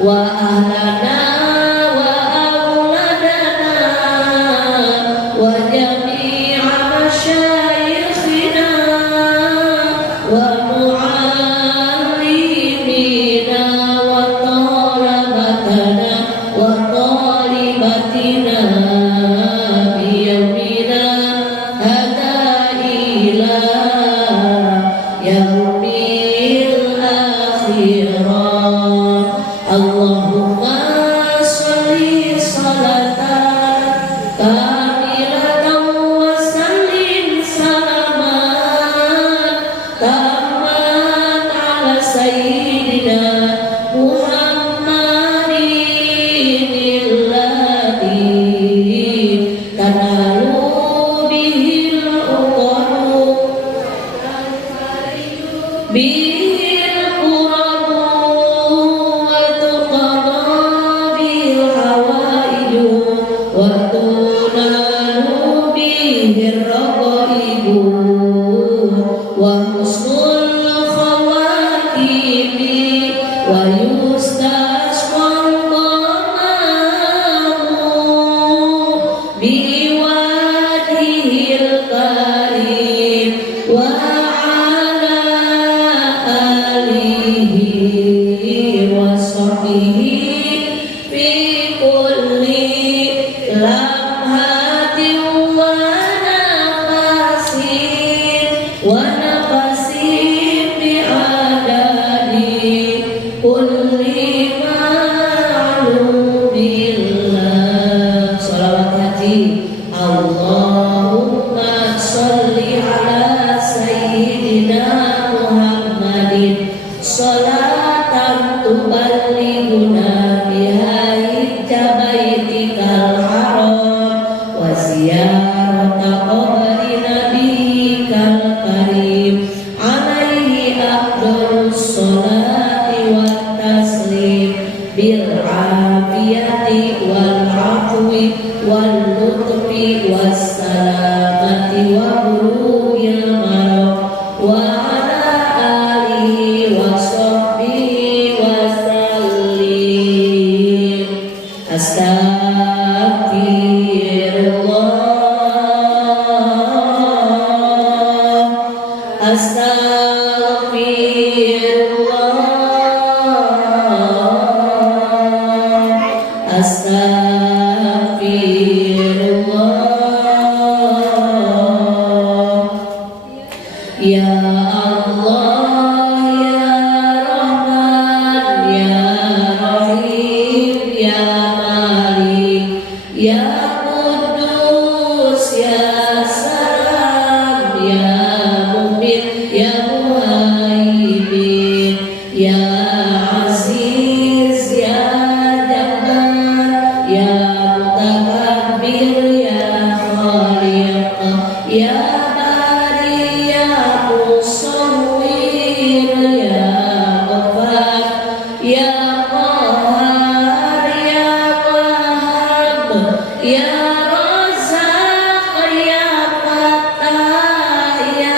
wa ahlana wa auladana wa jami'a masyayikhina wa mu'allimina wa talabatana wa talibatina biyawmina hada ila yaumil akhirah. Allahumma sholli sholatan kamilatan wa sallim salaman tamman ala sayyidina Muhammadin alladhi tanalu bihil uqadu bihil qurabu wa tuqada bil hawaiju wa tunalu bihir raqaibu wa husnul khawatimi wa yustasqal qamamu biwadihil karim wa ala alihi wa sahbihi fi kulli lamhatin wa nafasin bi adadi kulli ma'lubillah. Sholawat hati. Allahumma sholli ala sayyidina Muhammadin sholatan tuballighuna biha baitikal haram wa ziyarata qabri nabiyikal karim alaihi afdhalus sholati wat taslim bil afiyati wal afwi wal lutfi was salamati wa bulughil maram wa ala alihi wa sahbihi wa sallim. Astagfirullah, astagfirullah, astagfirullah. Ya Allah, ya Rahman, ya Rahim, ya Malik, ya Qudus, ya Salam, ya Mu'min, ya Muhaimin, ya Aziz, ya Jabbar, ya Mutakabbir, ya Khaliq, ya Bari, ya Musawwir, ya Ghaffar, ya Qahhar, ya Qahhar, ya Razzaq, ya Fattah, ya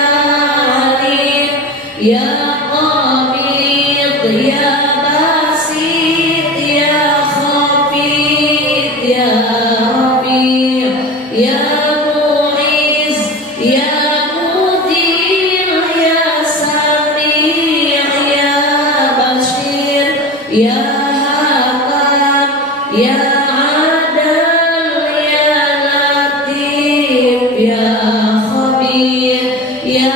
Alim, ya Qabid, ya Basit, ya Khafid, ya Rabi', ya Mu'iz, ya Mudir, ya Sami', ya Bashir, ya Hakam, ya Adal, ya Latif, ya Khabir, ya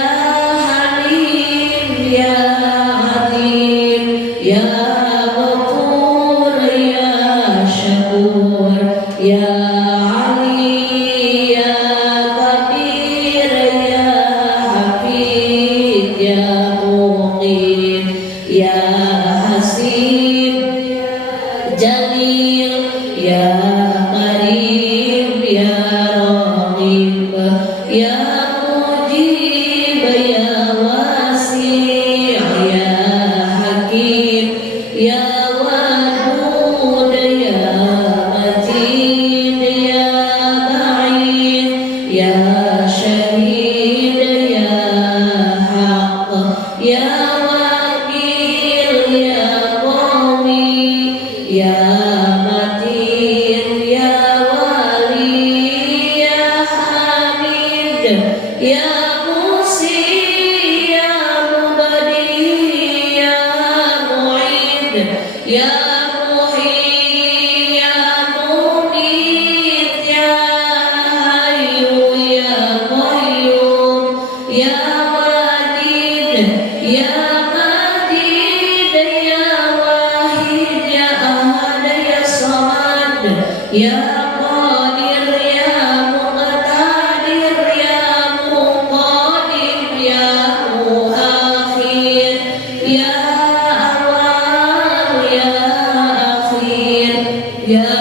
Halim, ya Alim, ya Ghafur, ya Syakur, ya Ali, ya Kabir, ya Hafid, ya Muqim, ya Hasib, Jalil, ya Karim, ya Rahim, ya Mujib, ya Wasi', ya Hakim, ya Wadud, ya Majid, ya Ba'id, ya Syahid, ya Haq, ya Wakil, ya Qawi, Ya Muhyi ya Mumit ya Hayyu ya Qayyum ya Wajid ya Majid ya Wahid ya Ahad ya Samad ya Qadir ya Muqtadir ya Muqaddim ya Muakhir ya Awwal ya Akhir ya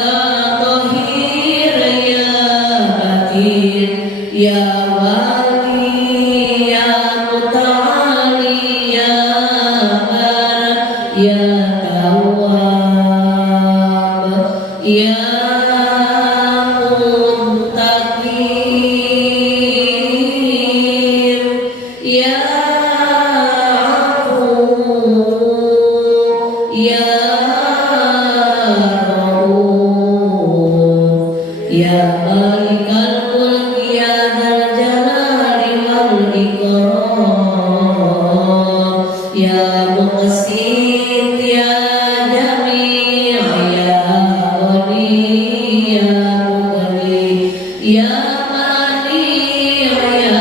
Tahir ya Batin ya Wali ya Muta'ali ya Bar ya Tawwab ya Muntakim ya Afu ya Rauf ya Malikal Mulk ya Dzal Jalali wal Ikram ya Muqsit ya Jami' ya Ghani ya Mughni ya Mani ya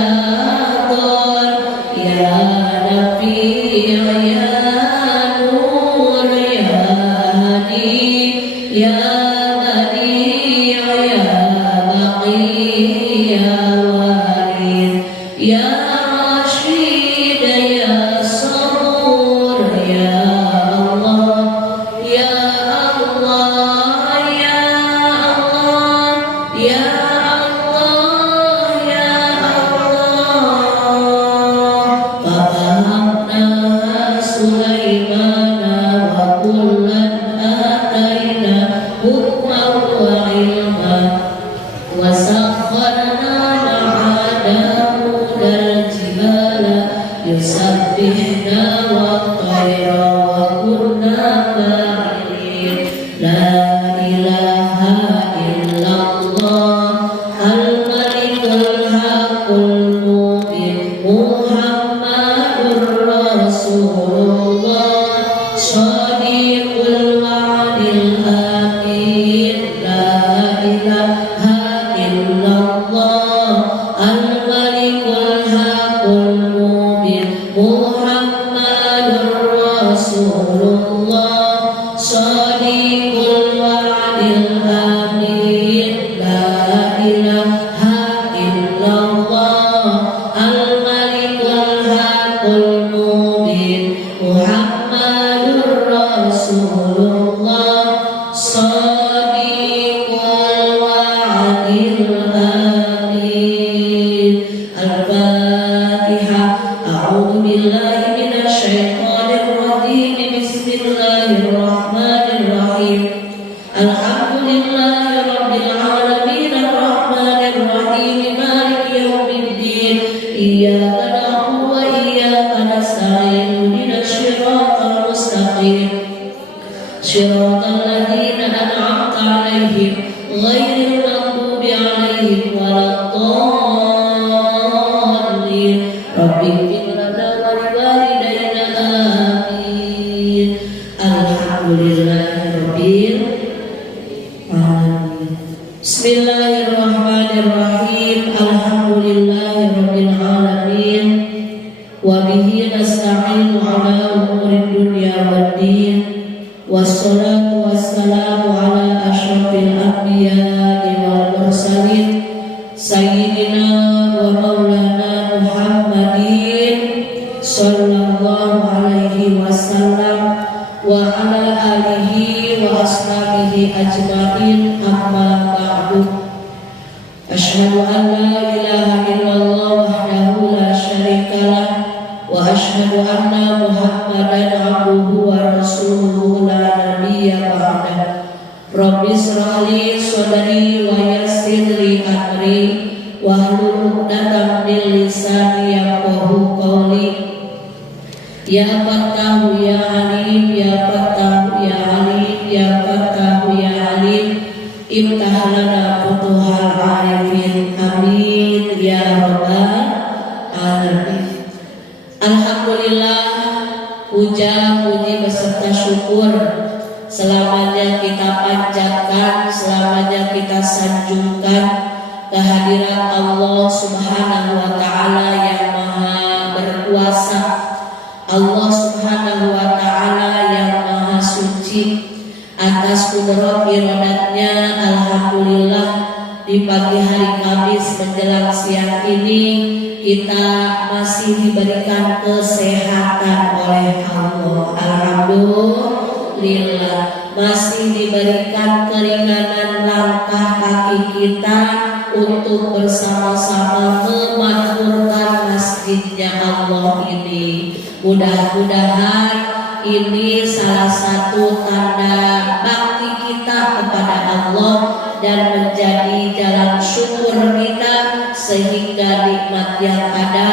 Dhar ya Nafi ya Nur ya Hadi ya Badi ya Baqi ya Warid ya Rashid ya Sabur ya Allah ya Allah ya Allah ya Allah ya Allah fahamna Sulaimana wa kullan ataina hukman wa ilman wa sakharna ma'a Dawud al-jibala yusabbihna wa tayra wa kunna fa'ilin la ilaha illallah al-malikul haqqul mubin Muhammadur Rasulullah shadiqul wa'dil amin la ilaha illallah al-malikul haqqul mubin Muhammadur Rasulullah shadiqul wa'dil amin la ilaha illallah al-malikul haqqul mubin Muhammadur Rasulullah shadiqul wa'dil amin. Al-Fatihah. A'udzu billahi minasy syaithanir rajim. Bismillahirrahmanirrahim. Alhamdulillahi rabbil alamin arrahmanir rahim maliki yaumiddin iyyaka na'budu wa iyyaka nasta'in ihdinas siratal mustaqim siratal ladzina an'amta 'alaihim ghairil maghdubi 'alaihim waladdallin rabbighfir lana wa liwalidayna amin. Alhamdulillahi rabbil alamin. Bismillahirrahmanirrahim. Alhamdulillahi rabbil alamin. Wa bihi nasta'inu ala umurid dunya waddin. Wassalatu wassalamu ala asyrafil anbiya'i wal mursalin sayyidina wa maulana Muhammadin sallallahu alaihi wasallam wa ala alihi wa ashabihi ajma'in amma ba'du. Asyhadu an la ilaha illallah wahdahu la syarika lah wa asyhadu anna Muhammadan abduhu wa rasuluhu la nabiyya ba'dah. Rabbi shrah li sadri wa yassir li amri wahlul 'uqdatam min lisani yafqahu qawli. Ya Fattahu ya Alim ya Fattahu ya Alim ya Fattahu ya Alim iftah lana futuhal arifin amin ya rabbal alamin. Alhamdulillah, puja puji beserta syukur selamanya kita panjatkan, selamanya kita sanjungkan kehadiran Allah Subhanahu wa Ta'ala yang Maha berkuasa, Allah Subhanahu wa Ta'ala yang Maha suci. Atas kudrat iradatnya, alhamdulillah di pagi hari Kamis menjelang siang ini kita masih diberikan kesehatan oleh Allah. Alhamdulillah, masih diberikan keringanan langkah kaki kita untuk bersama-sama memakmurkan masjidnya Allah ini. Mudah-mudahan ini salah satu tanda bakti kita kepada Allah dan menjadi jalan syukur kita, sehingga nikmat yang ada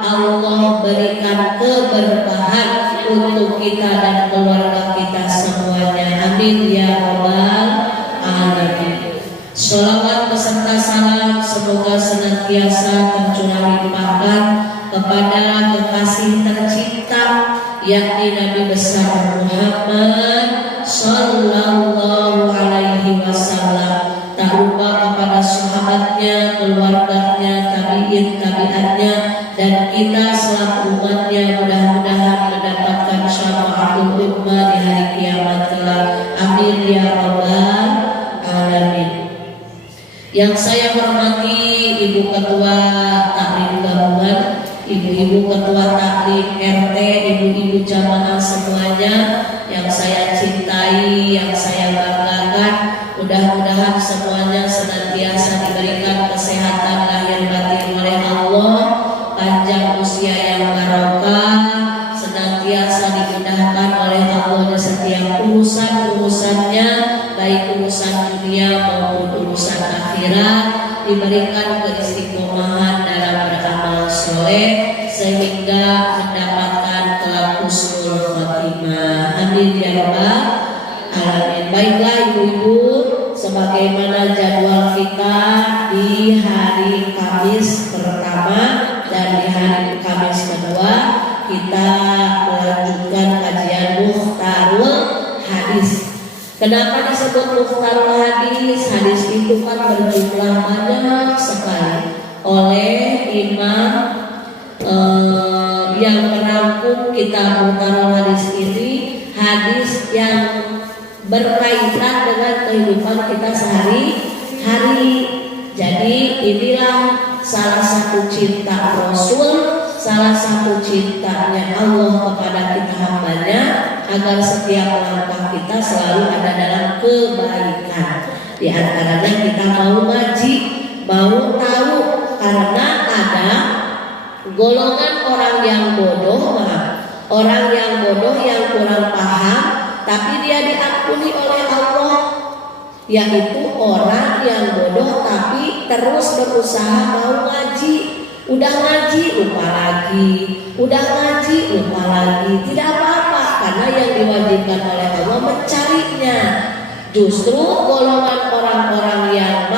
Allah berikan keberkahan untuk kita dan keluarga kita semuanya. Amin ya rabbal alamin. Sholawat beserta salam semoga senantiasa tercurah limpahkan kepada kekasih tercinta, yakni Nabi besar Muhammad Sallallahu Alaihi Wasallam. Tak lupa kepada sahabatnya, keluarganya, tabiin, tabiatnya, dan kita selaku umatnya, mudah-mudahan mendapatkan syafaatul ummah di hari kiamat kelak. Amin ya rabbal alamin. Yang saya hormati Ibu Ketua Taklim Gabungan, ibu-ibu ketua taklim RT, ibu-ibu jamaah semuanya yang saya cintai, yang saya banggakan, mudah-mudahan semuanya senantiasa diberikan kesehatan lahir batin oleh Allah, panjang usia yang barokah, senantiasa dimudahkan oleh Allah di setiap urusan-urusannya, baik urusan dunia maupun urusan akhirat, diberikan keistiqomahan dalam beramal soleh sehingga mendapatkan kelak husnul khotimah. Amin ya rabbal alamin. Baiklah ibu-ibu, sebagaimana jadwal kita di hari Kamis pertama dan di hari Kamis kedua, kita melanjutkan kajian Mukhtarul Hadis. Kenapa disebut Mukhtarul Hadis? Hadis itu kan berjumlah banyak sekali oleh imam yang merangkum kitab Mukhtarul Hadis ini, hadis yang berkaitan dengan kehidupan kita sehari-hari. Jadi inilah salah satu cinta Rasul, salah satu cintanya Allah kepada kita hambanya, agar setiap langkah kita selalu ada dalam kebaikan. Di antaranya kita mau ngaji, mau tahu, karena ada golongan orang yang bodoh, orang yang bodoh yang kurang paham, tapi dia diampuni oleh Allah, yaitu orang yang bodoh tapi terus berusaha mau ngaji. Udah ngaji lupa lagi, udah ngaji lupa lagi. Tidak apa-apa, karena yang diwajibkan oleh Allah mencarinya. Justru golongan orang-orang yang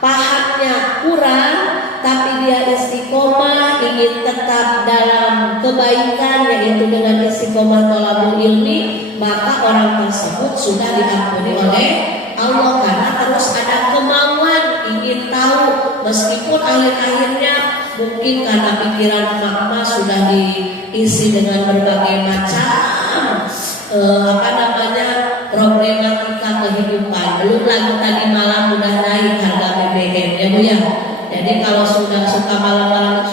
pahamnya kurang, tapi dia istiqomah, ingin tetap dalam kebaikan, yaitu dengan istiqomah thalabul ilmi, maka orang tersebut sudah diampuni oleh Allah, karena terus ada kemauan ingin tahu. Meskipun akhir-akhirnya mungkin karena pikiran makma sudah diisi dengan berbagai macam problematika kehidupan. Belum lagi tadi malam udah naik harga BBM ya Bu ya. Jadi kalau sudah suka malam-malam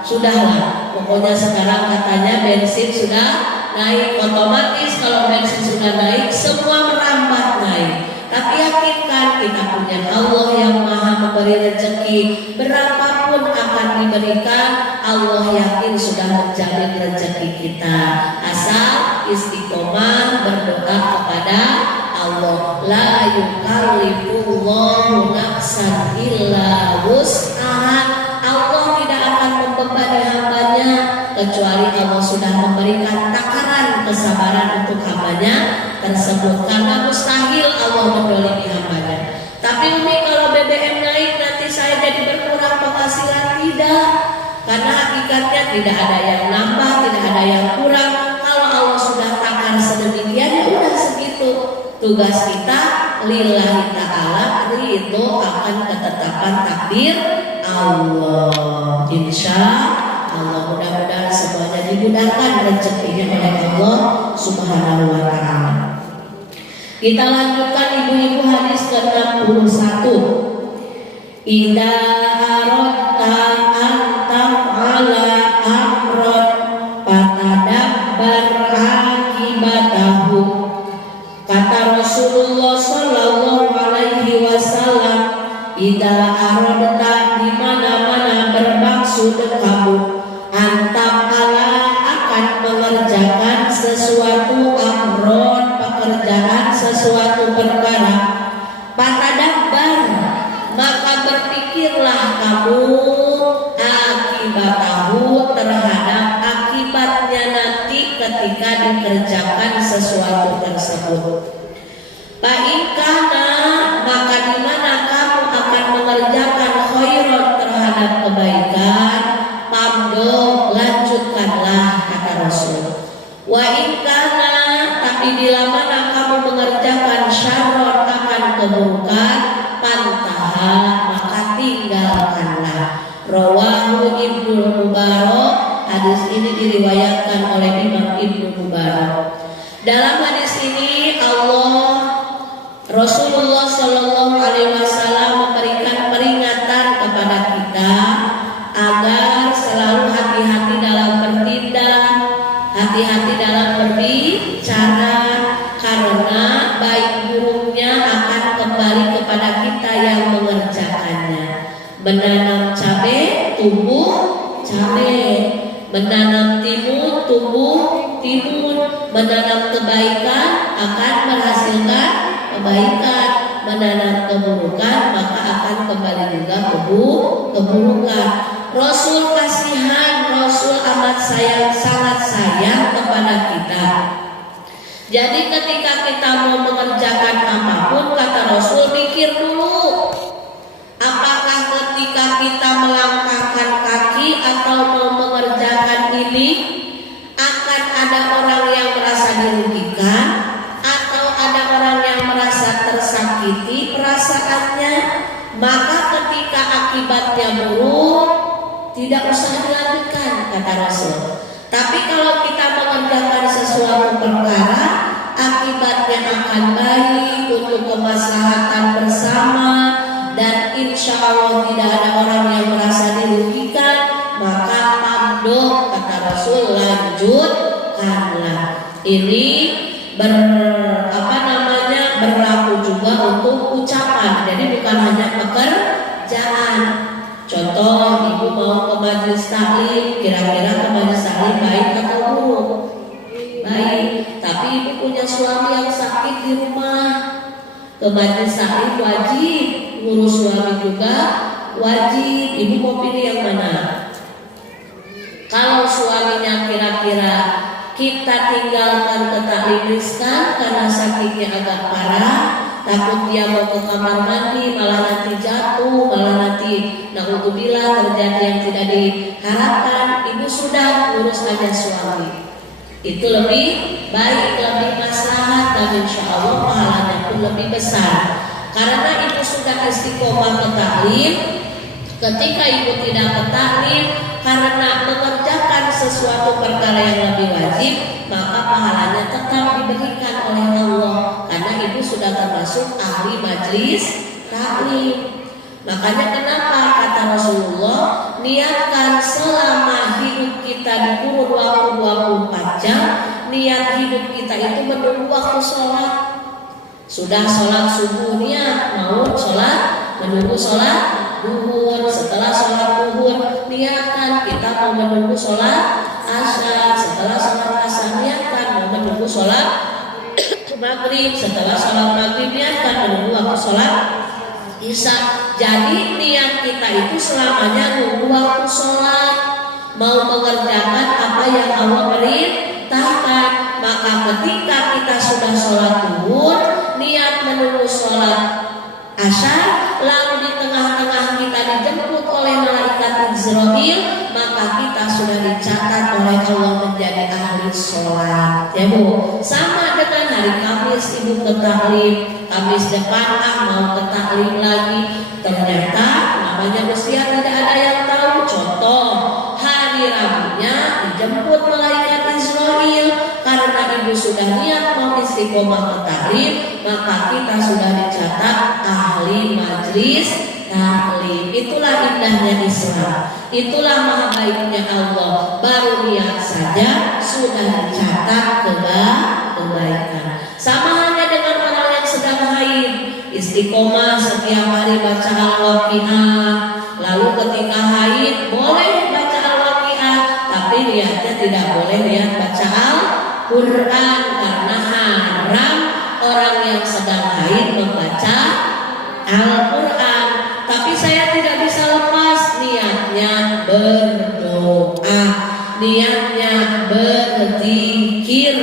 sudahlah. Pokoknya sekarang katanya bensin sudah naik, otomatis kalau bensin sudah naik semua merambat naik. Tapi yakinkan kita punya Allah yang maha memberi rezeki, berapapun akan diberikan. Allah yakin sudah menjamin rezeki kita, asal istiqomah berdoa kepada Allah. La yukallifullahu nafsan illa wus'aha. Allah tidak akan membebani hambanya kecuali Allah sudah memberikan takaran kesabaran untuk hambanya tersebut, karena mustahil Allah mendolimi hambanya. Tapi Umi, kalau BBM naik nanti saya jadi berkurang penghasilan? Tidak, karena hakikatnya tidak ada yang nambah, tidak ada yang kurang. Kalau Allah sudah takar sedemikian, ya udah Tugas kita lillahi ta'ala, itu akan ketetapan takdir Allah. Insya Allah, mudah-mudahan semuanya dimudahkan rezekinya oleh Allah Subhanahu wa ta'ala. Kita lanjutkan ibu-ibu, hadis ke-61. Idza aradta an taf'ala amran fatadabbar akibatahu. Kata Rasulullah sallallahu alaihi wasallam, idza aradta, di mana-mana bermaksud kamu, antaf'ala, akan mengerjakan sesuatu, amron, pekerjaan, sesuatu perkara, fatadabbar, maka berpikirlah kamu, akibatahu, terhadap akibatnya nanti ketika dikerjakan sesuatu tersebut. Fa'ikana, maka di mana kamu akan mengerjakan khairan, terhadap kebaikan, pamdo, lanjutkanlah, kata Rasul. Wa ikana, tapi bila mana kamu mengerjakan syarron, akan keburukan, pantaha, maka tinggalkanlah. Rawahu Ibnu Mubarak, hadis ini diriwayatkan oleh Imam Ibnu Mubarak. Dalam hadis ini Rasulullah Shallallahu Alaihi Wasallam memberikan peringatan kepada kita agar selalu hati-hati dalam bertindak, hati-hati dalam berbicara, karena baik buruknya akan kembali kepada kita yang mengerjakannya. Menanam cabai tumbuh cabai, menanam timun tumbuh timun, menanam kebaikan akan menghasilkan kebaikan, menanam keburukan maka akan kembali juga keburukan. Rasul kasihan, Rasul amat sayang, sangat sayang kepada kita. Jadi ketika kita mau mengerjakan apapun, kata Rasul, pikir dulu, apakah ketika kita melangkahkan kaki atau mau mengerjakan ini akan ada orang yang merasa dirugikan, atau ada orang yang merasa tersakiti perasaannya. Maka ketika akibatnya buruk, tidak usah dilanjutkan, kata Rasul. Tapi kalau kita mengerjakan sesuatu perkara, akibatnya akan baik untuk kemaslahatan bersama, dan insya Allah tidak ada orang yang merasa dirugikan, maka pamdo, kata Rasul, lanjutkanlah. Ini berlaku juga untuk ucapan. Jadi bukan hanya pekerjaan. Contoh, ibu mau ke majelis taklim, kira-kira ke majelis taklim baik atau buruk? Baik. Tapi ibu punya suami yang sakit di rumah, ke majelis taklim wajib, ngurus suami juga wajib. Ibu mau pilih yang mana? Kalau suaminya kira-kira kita tinggalkan ke taklim riskan karena sakitnya agak parah, takut dia mau ke kamar mandi malah nanti jatuh, malah nanti naudzubillah terjadi yang tidak diharapkan, ibu sudah urus aja suami. Itu lebih baik, lebih maslahat, dan insya Allah pahalanya pun lebih besar. Karena ibu sudah istiqomah ke taklim, ketika ibu tidak ke taklim karena mengerjakan sesuatu perkara yang lebih wajib, maka pahalanya tetap diberikan oleh Allah, karena ibu sudah termasuk ahli majlis taklim. Makanya kenapa kata Rasulullah, niatkan selama hidup kita di kurun waktu 24 jam, niat hidup kita itu menunggu waktu sholat. Sudah sholat subuh niat mau sholat, menunggu sholat duhur, setelah sholat duhur niatkan kita mau menunggu sholat asar, setelah sholat asar niatkan mau menunggu sholat maghrib, setelah sholat maghrib niatkan menunggu waktu sholat isya. Jadi niat kita itu selamanya nunggu waktu sholat, mau mengerjakan apa yang Allah perintahkan. Maka ketika kita sudah sholat duhur, niat menunggu sholat asar, lalu di tengah-tengah kita dijemput oleh malaikat Israil, maka kita sudah dicatat oleh Allah menjadi ahli sholat. Ya Bu, sama dengan hari Kamis ibu ke taklim, Kamis depan mau ke taklim lagi, ternyata namanya usia tidak ada yang tahu. Contoh, hari Rabunya dijemput malaikat Israil, karena ibu sudah niat mau istiqomah ke taklim, maka kita sudah dicatat ahli majlis taklim. Itulah indahnya Islam, itulah maha baiknya Allah. Baru niat saja sudah dicatat kebaikan. Sama halnya dengan orang yang sedang haid, istiqomah setiap hari baca Al-Waqiah, lalu ketika haid boleh baca Al-Waqiah, tapi niatnya tidak boleh niat baca Al-Quran, karena haram orang yang sedang haid membaca Al-Quran. Tapi saya tidak bisa lepas niatnya berdoa, niatnya berzikir.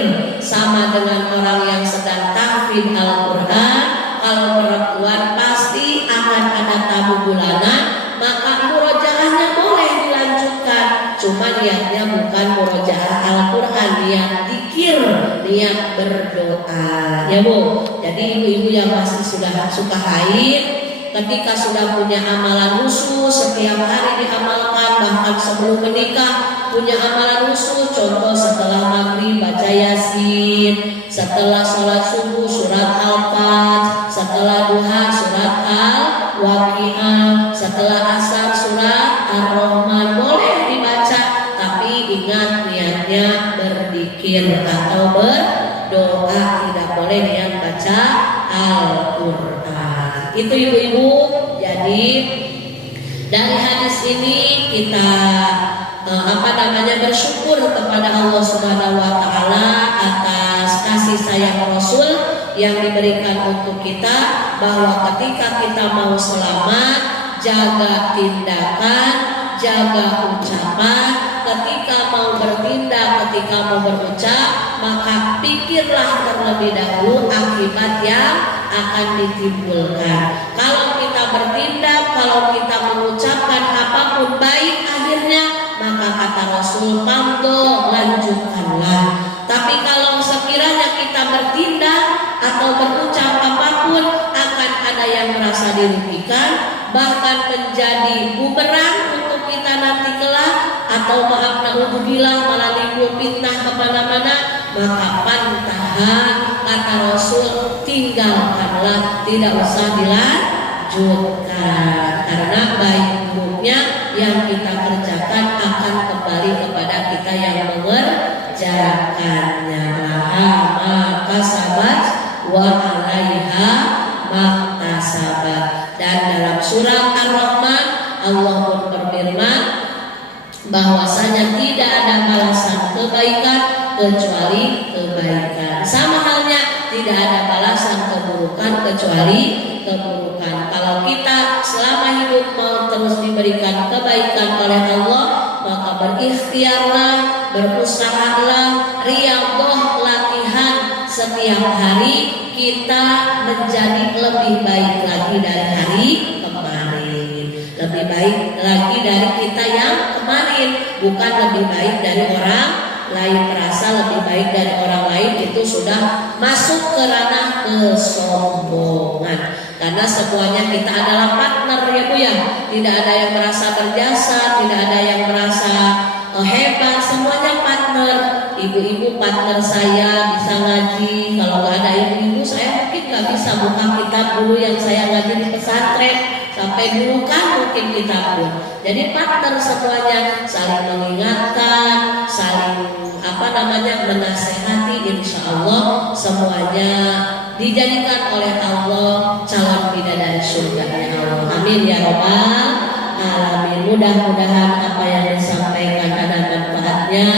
Sama dengan orang yang sedang tahfidz Al-Quran, kalau perempuan pasti akan ada tamu bulanan, maka murojaahnya boleh dilanjutkan, cuma niatnya bukan murojaah Al-Quran, niat zikir, niat berdoa. Ya Bu, jadi ibu-ibu yang masih sudah suka haid, ketika sudah punya amalan khusus, setiap hari diamalkan, bahkan sebelum menikah punya amalan khusus. Contoh, setelah maghrib baca Yasin, setelah sholat subuh surat Al-Fat, setelah duha surat Al-Waqiah, setelah asar surat Ar-Rahman, boleh dibaca, tapi ingat niatnya berzikir atau berdoa, tidak boleh niat baca Al-Quran. Itu ibu-ibu. Jadi dari hadis ini kita bersyukur kepada Allah Subhanahu wa taala atas kasih sayang Rasul yang diberikan untuk kita, bahwa ketika kita mau selamat, jaga tindakan, jaga ucapan. Ketika mau bertindak, ketika mau berucap, maka pikirlah terlebih dahulu akibat yang akan ditimbulkan. Kalau kita bertindak, kalau kita mengucapkan apapun baik akhirnya, maka kata Rasul, monggo lanjutkanlah. Tapi kalau sekiranya kita bertindak atau berucap apapun, akan ada yang merasa dirugikan, bahkan menjadi bumerang untuk kita nanti kelak, atau maaf naudzubillah malah nimbul fitnah kemana-mana, maka pantahan, kata Rasul, tinggalkanlah, tidak usah dilanjutkan, karena baik buruknya yang kita kerjakan akan kembali kepada kita yang mengerjakannya. Maka sahabat wa alaiha maktasabat. Dan dalam surat Ar-Rahman Allah pun berfirman bahwasanya tidak ada balasan kebaikan kecuali kebaikan. Sama halnya tidak ada balasan keburukan kecuali keburukan. Kalau kita selama hidup mau terus diberikan kebaikan oleh Allah, maka berikhtiarlah, berusahalah, riyadhah, latihan setiap hari kita menjadi lebih baik lagi dari hari kemarin, lebih baik lagi dari kita yang kemarin, bukan lebih baik dari orang lain. Merasa lebih baik dari orang lain itu sudah masuk ke ranah kesombongan, karena semuanya kita adalah partner, ya Bu ya. Tidak ada yang merasa berjasa, tidak ada yang merasa hebat, semuanya partner. Ibu-ibu partner saya bisa ngaji, kalau nggak ada ibu-ibu saya mungkin nggak bisa buka kitab dulu yang saya ngaji di pesantren, sampai dulu kan mungkin kitab pun. Jadi partner semuanya, saling mengingatkan, saling menasehati. Insya Allah semuanya dijadikan oleh Allah calon bidadari surganya Allah. Amin ya robbal alamin. Mudah-mudahan apa yang disampaikan ada manfaatnya.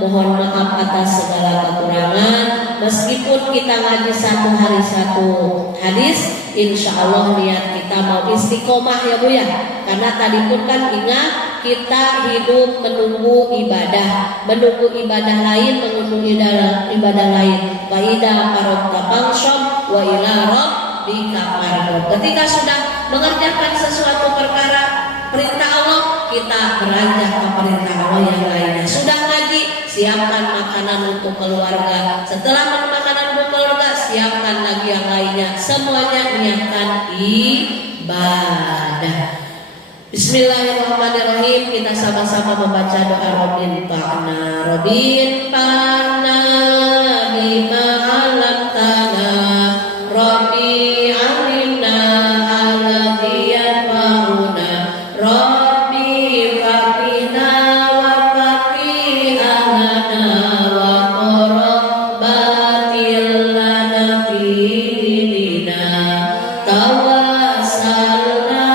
Mohon maaf atas segala kekurangan. Meskipun kita ngaji satu hari satu hadis, insya Allah niat kita mau istiqomah, ya Bu ya. Karena tadi pun kan ingat, kita hidup menunggu ibadah lain, menunggu ibadah lain. Wa idza faragta fansab wa ila rabbika farghab. Ketika sudah mengerjakan sesuatu perkara, perintah Allah, kita beranjak ke perintah Allah yang lainnya. Sudah ngaji, siapkan makanan untuk keluarga. Setelah makanan untuk keluarga, siapkan lagi yang lainnya. Semuanya niatkan ibadah. Bismillahirrahmanirrahim. Kita sama-sama membaca doa Rabbin Fa'na bima 'allamtana Rabbi 'allimna alladhi yanfa'una Rabbi faqihna wa faqih ahlana wa qarabatil lana fi dinina tawassalna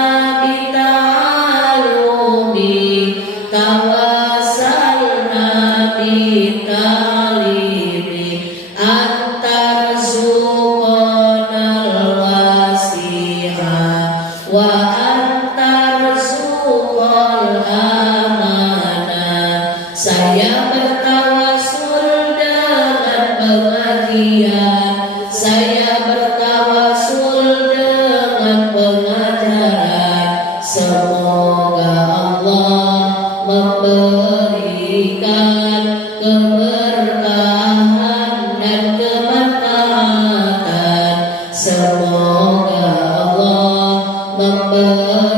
tawassalna bitalimi antarzuqonal wasi'a wa antarzuqal amanah. Saya bertawasul dengan pengajian, saya bertawasul dengan pengajaran. Semoga Allah memberikan keberkahan dan kemanfaatan. Semoga Allah memberikan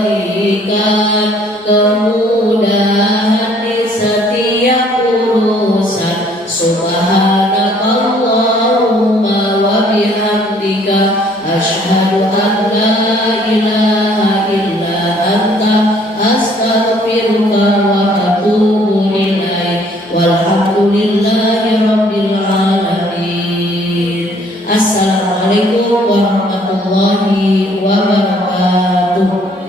kemudahan di setiap urusan. Subhanakallahumma wa bihamdika asyhadu an la ilaha illa anta astaghfiruka wa atubu ilaik. Walhamdulillahi rabbil alamin. Assalamualaikum warahmatullahi wabarakatuh.